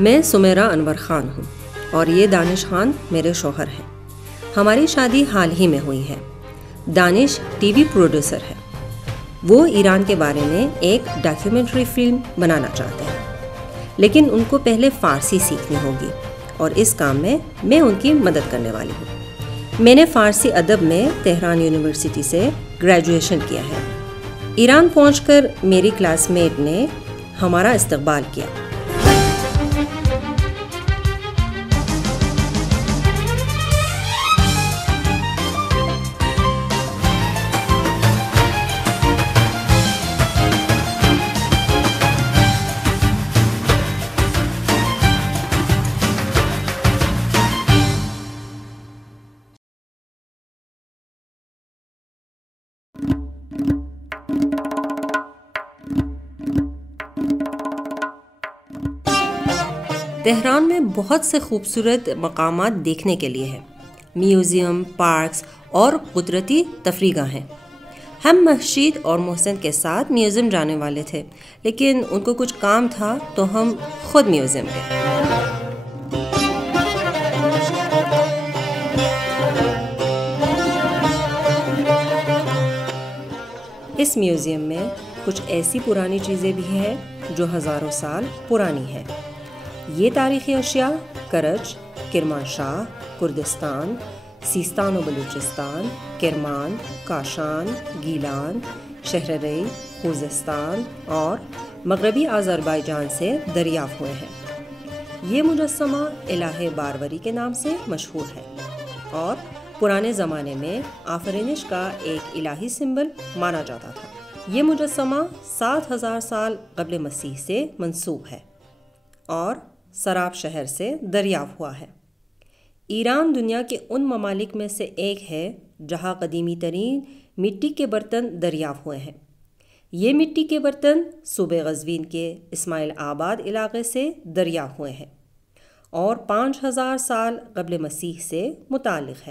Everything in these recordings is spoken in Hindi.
मैं सुमेरा अनवर खान हूँ और ये दानिश खान मेरे शौहर हैं। हमारी शादी हाल ही में हुई है। दानिश टीवी प्रोड्यूसर है। वो ईरान के बारे में एक डॉक्यूमेंट्री फिल्म बनाना चाहते हैं, लेकिन उनको पहले फ़ारसी सीखनी होगी और इस काम में मैं उनकी मदद करने वाली हूँ। मैंने फ़ारसी अदब में तेहरान यूनिवर्सिटी से ग्रेजुएशन किया है। ईरान पहुंचकर मेरी क्लासमेट ने हमारा इस्तकबाल किया। तेहरान में बहुत से खूबसूरत मकामात देखने के लिए हैं। म्यूज़ियम, पार्क्स और कुदरती तफरीगाहें। हम मस्जिद और मोहसिन के साथ म्यूज़ियम जाने वाले थे, लेकिन उनको कुछ काम था तो हम खुद म्यूज़ियम गए। इस म्यूज़ियम में कुछ ऐसी पुरानी चीज़ें भी हैं जो हज़ारों साल पुरानी हैं। ये तारीख़ी अशिया करज, किरमानशाह, कुर्दिस्तान, सिस्तान और बलूचिस्तान, किरमान, काशान, गीलान, शहररे, खुज़िस्तान और मगरबी अज़रबैजान से दरियाफ़्त हुए हैं। ये मुजस्समा इलाहे बारवरी के नाम से मशहूर है और पुराने ज़माने में आफरीनिश का एक इलाही सिंबल माना जाता था। ये मुजस्समा 7000 साल क़ब्ल मसीह से मंसूब है और सराब शहर से दरियाफ़्त हुआ है। ईरान दुनिया के उन ममालिक में से एक है जहाँ कदीमी तरीन मिट्टी के बर्तन दरियाफ़्त हुए हैं। ये मिट्टी के बर्तन सूबे ग़ज़वीन के इस्माइल आबाद इलाक़े से दरियाफ़्त हुए हैं और 5000 साल क़ब्ल मसीह से मुताल्लिक़ है।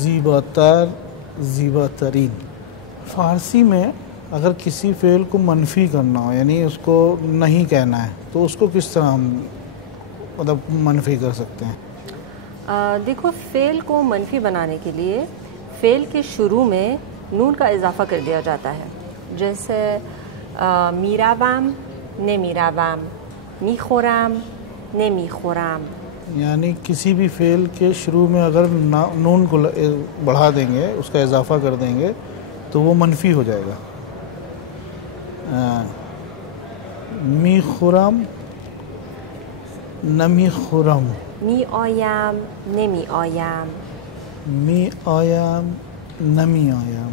ज़ीबातर, ज़ीबातरीन। फ़ारसी में अगर किसी फ़ेल को मनफ़ी करना हो, यानी उसको नहीं कहना है, तो उसको किस तरह हम मतलब मनफ़ी कर सकते हैं? देखो, फ़ेल को मनफ़ी बनाने के लिए फ़ेल के शुरू में नून का इजाफ़ा कर दिया जाता है। जैसे मीरावम, नेमीरावम, मीखोरम, नेमीखोरम। यानी किसी भी फ़ेल के शुरू में अगर नून को बढ़ा देंगे, उसका इजाफ़ा कर देंगे, तो वो मनफ़ी हो जाएगा। मी खुरम, नमी खुरम। मी आयम, नमी आयम। मी आयम, नमी आयम।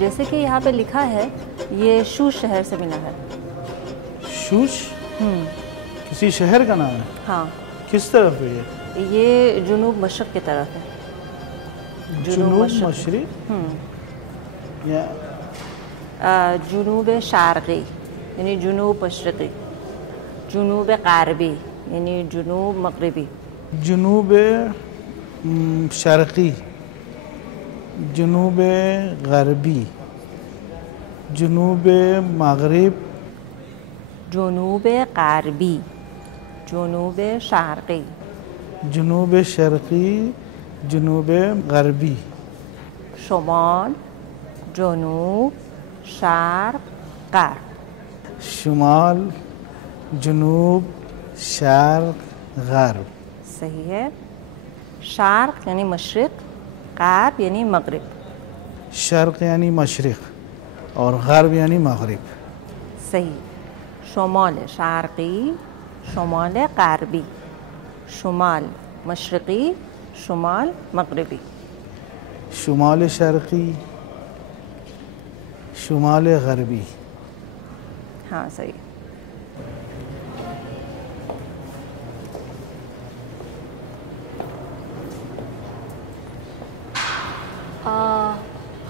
जैसे कि यहाँ पे लिखा है, ये शूश शहर से मिला है। शूश किसी शहर का नाम है? हाँ। किस तरफ है ये जुनूब मशरक़ की तरफ है। जुनूब मशरिक़? या जुनूब शारक़ी यानी जुनूब मशरक़ी, जुनूब ग़रबी यानी जुनूब मग़रिबी, जुनूब शर्क़ी, जुनूब ग़रबी, जुनूब मग़रिब, जुनूब ग़रबी, जुनूब शारक़ी, जुनूब शर्क़ी, जुनूब ग़रबी, शुमाल, जुनूब, शार्क़, ग़र्ब। शुमाल, जुनूब, शर्क़, ग़र्ब। सही है। शार्क़ यानी मशरिक़, ग़र्ब यानी मग़रिब। शर्क़ यानी मशरिक़ और ग़र्ब यानी मग़रिब। सही। शुमाल शारक़ी, शुमाल ग़रबी, शुमाल मशरिक़ी, शुमाल मग़रिबी। शुमाल शर्क़ी, शुमाल ग़रबी। हाँ सही।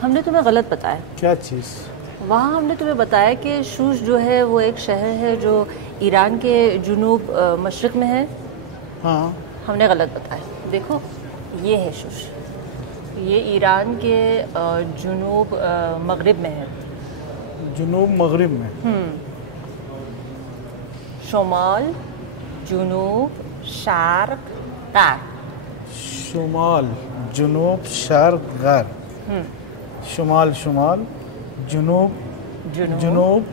हमने तुम्हें गलत बताया। क्या चीज़? वहाँ हमने तुम्हें बताया कि शूश जो है वो एक शहर है जो ईरान के जुनूब मशरिक़ में है। हाँ, हमने गलत बताया। देखो ये है शूश, ये ईरान के जुनूब मग़रिब में है। जुनूब मग़रिब में। शुमाल, जुनूब, शार्क़, ग़र्ब। शुमाल, जुनूब, शर्क़, ग़र्ब। शुमाल शुमाल, जुनूब जुनूब,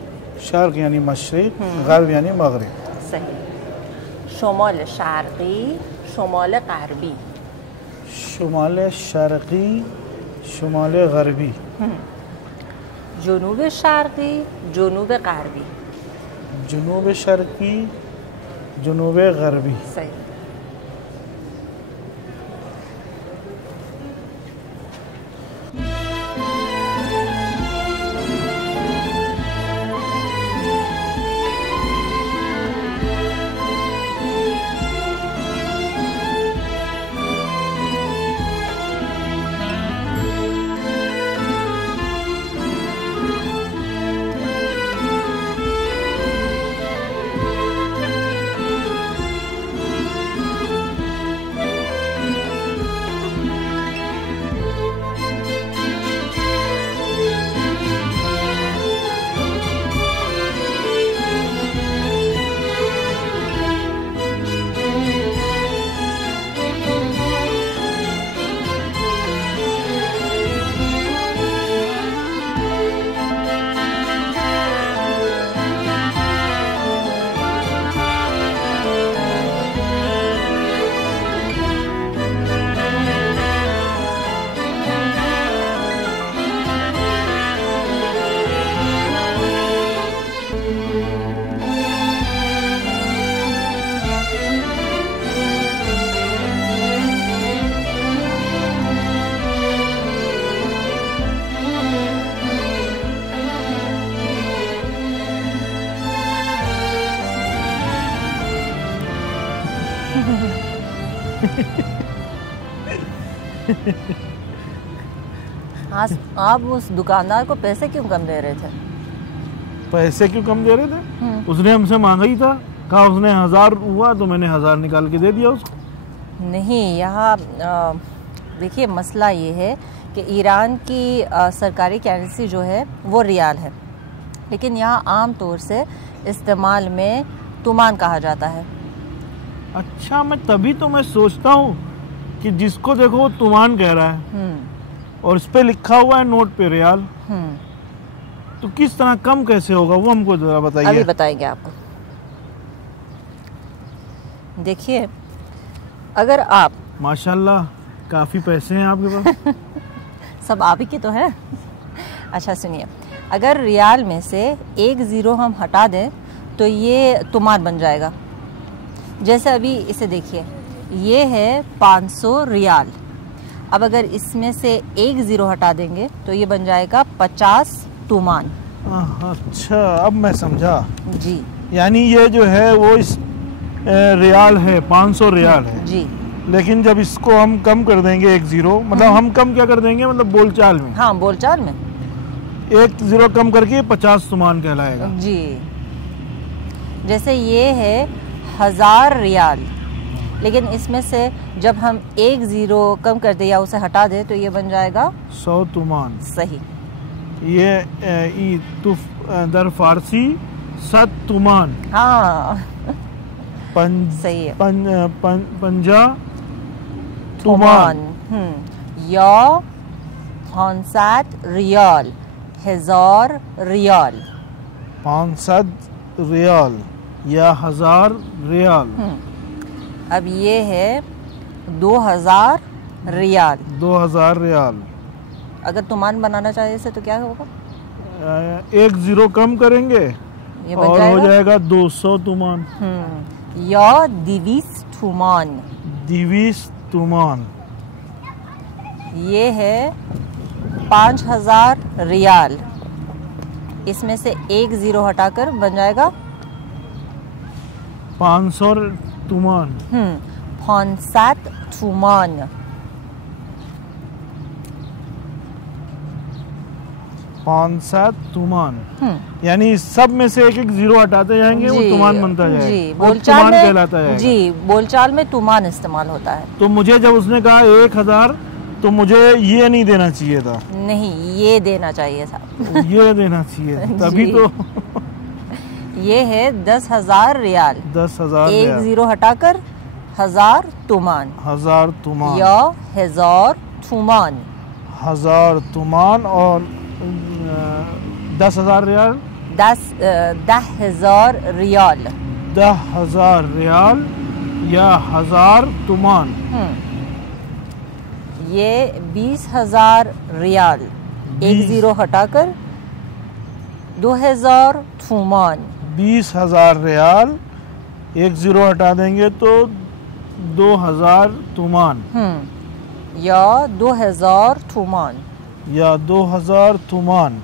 शर्क़ यानी मशरिक़, ग़र्ब यानी मग़रिब। सही। शुमाल शारक़ी, शुमाल ग़रबी। शुमाल शर्क़ी, शुमाल ग़रबी। जुनूब शारक़ी, जुनूब ग़रबी। जुनूब शर्क़ी, जुनूब ग़रबी। सही। आप उस दुकानदार को पैसे क्यों कम दे रहे थे? पैसे क्यों कम दे रहे थे? उसने हमसे मांगा ही था, कहा उसने 1000 हुआ तो मैंने 1000 निकाल के दे दिया उसको। नहीं, यहाँ देखिए मसला ये है कि ईरान की सरकारी करेंसी जो है वो रियाल है, लेकिन यहाँ आम तौर से इस्तेमाल में तुमान कहा जाता है। अच्छा, मैं तभी तो मैं सोचता हूँ कि जिसको देखो वो तुमान कह रहा है और इस पे लिखा हुआ है नोट पे रियाल, तो किस तरह कम कैसे होगा वो हमको जरा बताइए। अभी बताएंगे आपको। देखिए, अगर आप माशाल्लाह काफ़ी पैसे हैं आपके पास। सब आप ही के तो है। अच्छा सुनिए, अगर रियाल में से 1 ज़ीरो हम हटा दें तो ये तुमान बन जाएगा। जैसे अभी इसे देखिए, ये है 500 रियाल। अब अगर इसमें से 1 ज़ीरो हटा देंगे तो ये बन जाएगा 50 तुमान। अच्छा, अब मैं समझा जी। यानी ये जो है वो इस रियाल है, 500 रियाल है जी। लेकिन जब इसको हम कम कर देंगे 1 ज़ीरो, मतलब हम कम क्या कर देंगे, मतलब बोलचाल में? हाँ, बोलचाल में। एक जीरो कम करके 50 तुमान कहलाएगा। जी, जैसे ये है 1000 रियाल, लेकिन इसमें से जब हम एक ज़ीरो कम कर दे या उसे हटा दे तो ये बन जाएगा 100 तुमान। सही। ये दर फारसी 7 तुमान। हाँ सही है। 50 तुमान। या 500 रियाल, 1000 रियाल। 500 रियाल या 1000 रियाल। अब ये है 2000 रियाल। 2000 रियाल। अगर तुमान बनाना चाहिए इसे तो क्या होगा? एक जीरो कम करेंगे ये बन और जाएगा? हो जाएगा 200 तुमान। या 200 तुमान। 200 तुमान। ये है 5000 रियाल, इसमें से एक ज़ीरो हटाकर बन जाएगा 500 तुमान। 500 तुमान। 500 तुमान। यानी सब में से एक एक जीरो हटाते जाएंगे, वो तुमान बनता जाएगा। जी, वो बोलचाल तुमान में कहलाता जाएगा। जी, बोलचाल में तुमान इस्तेमाल होता है। तो मुझे जब उसने कहा 1000 तो मुझे ये नहीं देना चाहिए था, नहीं, ये देना चाहिए था। ये देना चाहिए तभी जी। तो। ये है 10,000 रियाल। 10,000 एक रियाल। जीरो हटाकर 1000 तुमान 1000 तुमान या 1000 तुमान। 1000 तुमान और 10,000 रियाल। 10,000 रियाल। 10,000 रियाल या 1000 तुमान। ये 20,000 रियाल, एक जीरो हटाकर 2000 तुमान। 20,000 रियाल, एक जीरो हटा देंगे तो 2000 तुमान या 2000 तुमान। या 2000 तुमान।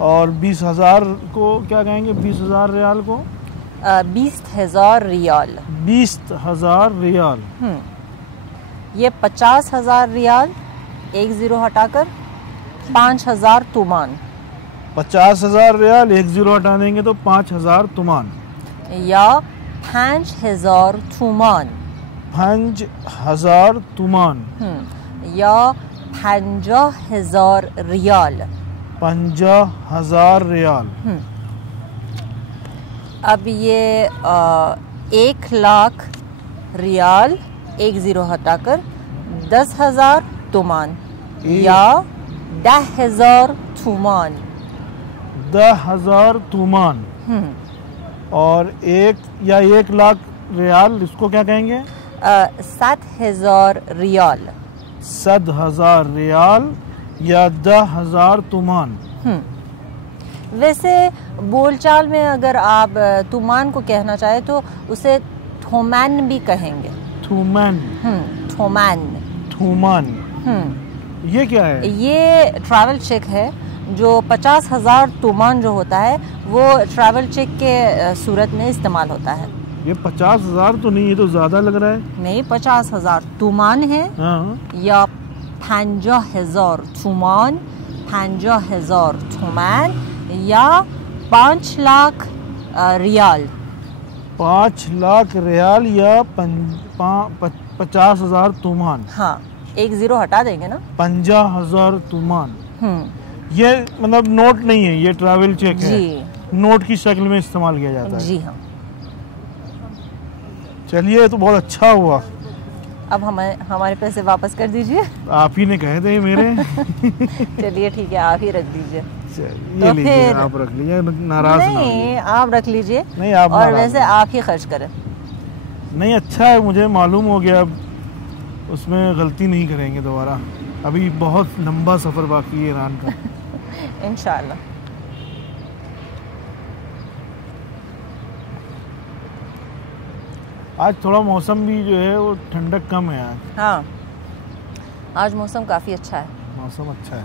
और 20,000 को क्या कहेंगे? 20,000 रियाल को 20,000 रियाल। 20,000 रियाल। ये 50,000 रियाल, एक जीरो हटाकर 5,000 तुमान। 50,000 रियाल, एक जीरो हटा देंगे तो 5,000 तुमान। या 5,000 तुमान। 5,000 तुमान। या 50,000 रियाल। 50,000 रियाल। अब ये 1,00,000 रियाल, एक ज़ीरो हटाकर 10,000 तुमान या 10,000 तुमान। 10,000 तुमान। और 1,00,000 रियाल, इसको क्या कहेंगे? 7,000 रियाल। 7,000 रियाल या 10,000 तुमान। वैसे बोलचाल में अगर आप तुमान को कहना चाहे तो उसे थोमैन भी कहेंगे। थूमैन। थोमैन। थूमान। ये क्या है? ये ट्रैवल चेक है जो 50,000 तुमान जो होता है वो ट्रैवल चेक के सूरत में इस्तेमाल होता है। ये 50,000 तो नहीं, ये तो ज्यादा लग रहा है। नहीं, 50,000 तुमान है। हाँ। या 50,000 तुमान, 50,000 तुमान या 5,00,000 रियाल। 5,00,000 रियाल या 50,000 तुमान। हाँ, एक जीरो हटा देंगे ना। 50,000 तुमान। ये मतलब नोट नहीं है, ये ट्रैवल चेक है। जी। नोट की शक्ल में इस्तेमाल किया जाता है। जी हाँ। चलिए, तो बहुत अच्छा हुआ। अब हमारे पैसे वापस कर दीजिए। आप ही ने कहे थे मेरे। चलिए ठीक है, आप ही रख दीजिए। ये तो लीजिए, फिर आप रख लीजिए, नाराज ना नहीं, होइए। आप रख लीजिए। नहीं, आप और नाराज वैसे ना। आप ही खर्च करें। नहीं, अच्छा है, मुझे मालूम हो गया, अब उसमें गलती नहीं करेंगे दोबारा। अभी बहुत लंबा सफ़र बाकी है ईरान का। इंशाल्लाह। आज थोड़ा मौसम भी जो है वो ठंडक कम है आज। हाँ, आज मौसम काफ़ी अच्छा है। मौसम अच्छा है।